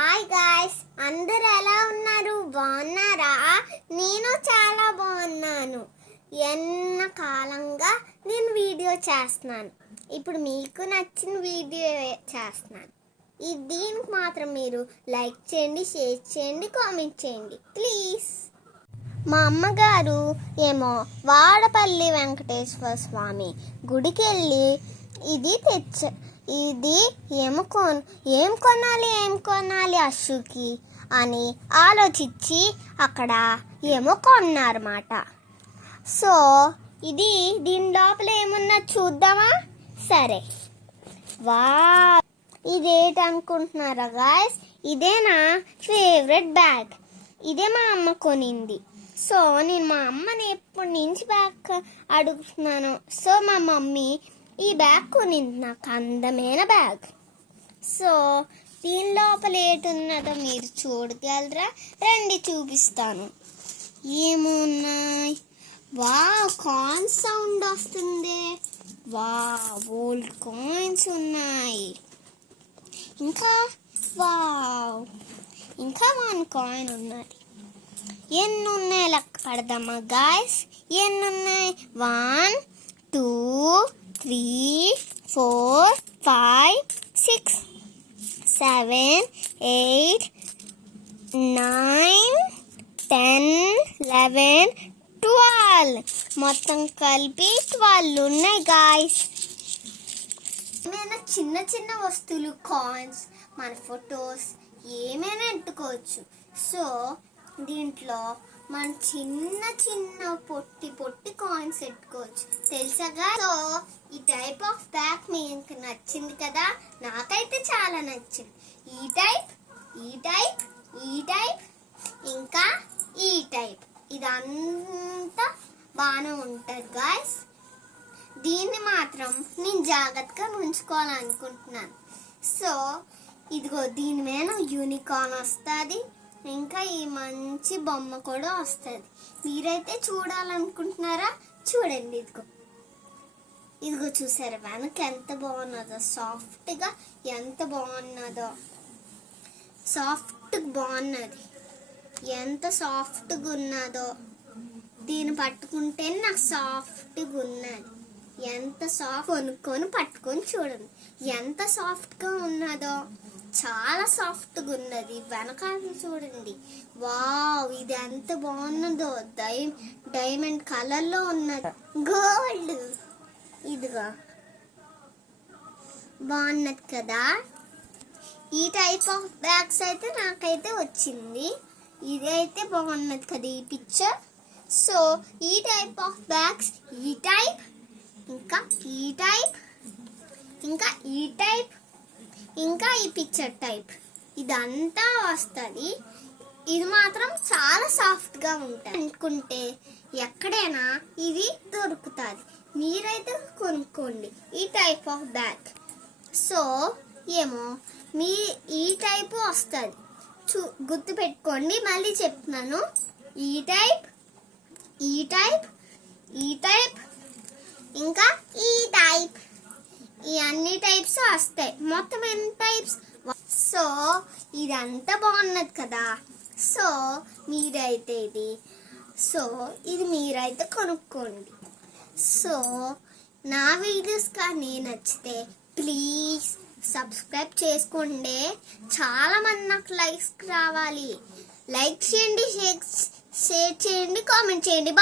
Hi guys, అందరూ ఎలా ఉన్నారు? బాగున్నారా? నేను చాలా బాగున్నాను. ఎన్న కాలంగా నేను వీడియో చేస్తున్నాను. ఇప్పుడు మీకు నచ్చిన వీడియో చేస్తున్నాను. దీనికి మాత్రం మీరు లైక్ చేయండి, షేర్ చేయండి, కామెంట్ చేయండి ప్లీజ్. మా అమ్మగారు ఏమో వాడపల్లి వెంకటేశ్వర స్వామి గుడికి వెళ్ళి ఇది ఏం కొనాలి అశుకి అని ఆలోచించి అక్కడ ఏమో కొన్నారన్నమాట. సో దీని లోపల ఏమున్నా చూద్దామా? సరే, వా ఇదేటనుకుంటున్నారా గాయస్? ఇదే నా ఫేవరెట్ బ్యాగ్. ఇదే మా అమ్మ కొనింది. సో నేను మా అమ్మని ఎప్పటి నుంచి బ్యాగ్ అడుగుతున్నాను. సో మా మమ్మీ ఈ బ్యాగ్ కొనింది, నాకు అందమైన బ్యాగ్. సో దీని లోపల ఏటున్నదో మీరు చూడగలరా? రండి చూపిస్తాను. ఏమున్నాయి? కాయిన్స్ సౌండ్ వస్తుంది. ఓల్డ్ కాయిన్స్ ఉన్నాయి. ఇంకా ఇంకా 1 కాయిన్ ఉన్నది. ఎన్ని ఉన్నాయి లెక్క పడదామా గాయస్? ఎన్ని ఉన్నాయి? 1 2 3 4 5 6 7 8 9 10 11 12 మొత్తం కలిపి 12 ఉన్నాయి గాయస్. ఏమైనా చిన్న చిన్న వస్తువులు, కాయిన్స్, మన ఫొటోస్ ఏమైనా ఎత్తుకోవచ్చు. సో దీంట్లో మన చిన్న చిన్న పొట్టి కాయిన్స్ పెట్టుకోవచ్చు, తెలుసాగా? సో ఈ టైప్ ఆఫ్ బ్యాగ్ మీకు నచ్చింది కదా? నాకైతే చాలా నచ్చింది. ఈ టైప్ ఇంకా ఈ టైప్ ఇదంతా బాగానే ఉంటుంది గాయస్. దీన్ని మాత్రం నేను జాగ్రత్తగా ఉంచుకోవాలనుకుంటున్నాను. సో ఇదిగో దీని మీద యూనికార్న్ వస్తుంది, ఇంకా ఈ మంచి బొమ్మ కూడా వస్తుంది. మీరైతే చూడాలనుకుంటున్నారా? చూడండి. ఇదిగో చూసారా వెనక ఎంత బాగున్నదో? సాఫ్ట్గా ఎంత బాగున్నదో. బాగున్నది, ఎంత సాఫ్ట్గా ఉన్నదో. దీన్ని పట్టుకుంటే నాకు సాఫ్ట్గా ఉన్నది. ఎంత సాఫ్ట్ కొనుక్కొని పట్టుకొని చూడండి ఎంత సాఫ్ట్గా ఉన్నదో. చాలా సాఫ్ట్గా ఉన్నది. వెనకాల చూడండి. ఇది ఎంత బాగున్నదో. డైమండ్ కలర్లో ఉన్నది, గోల్డ్. ఇదిగా బాగున్నది కదా? ఈ టైప్ ఆఫ్ బ్యాగ్స్ అయితే నాకైతే వచ్చింది. ఇదైతే బాగున్నది కదా ఈ పిక్చర్. సో ఈ టైప్ ఆఫ్ బ్యాగ్స్, ఈ టైప్ ఇంకా ఈ టైప్ ఇంకా ఈ టైప్ ఇంకా ఈ పిక్చర్ టైప్ ఇదంతా వస్తుంది. ఇది మాత్రం చాలా సాఫ్ట్గా ఉంటుంది. అనుకుంటే ఎక్కడైనా ఇది దొరుకుతుంది. మీరైతే కొనుక్కోండి ఈ టైప్ ఆఫ్ బ్యాగ్. సో మీ ఈ టైప్ వస్తుంది. గుర్తు పెట్టుకోండి, మళ్ళీ చెప్తున్నాను. ఈ టైప్ ఇంకా ఈ టైప్, ఈ అన్ని టైప్స్ వస్తాయి. మొత్తం ఎన్ని టైప్స్? సో ఇదంతా బాగున్నది కదా? సో ఇది మీరైతే కొనుక్కోండి. సో నా వీడియోస్ కానీ నచ్చితే ప్లీజ్ సబ్స్క్రైబ్ చేసుకోండి. చాలా మంది నాకు లైక్స్ రావాలి. లైక్ చేయండి, షేర్ చేయండి, కామెంట్ చేయండి.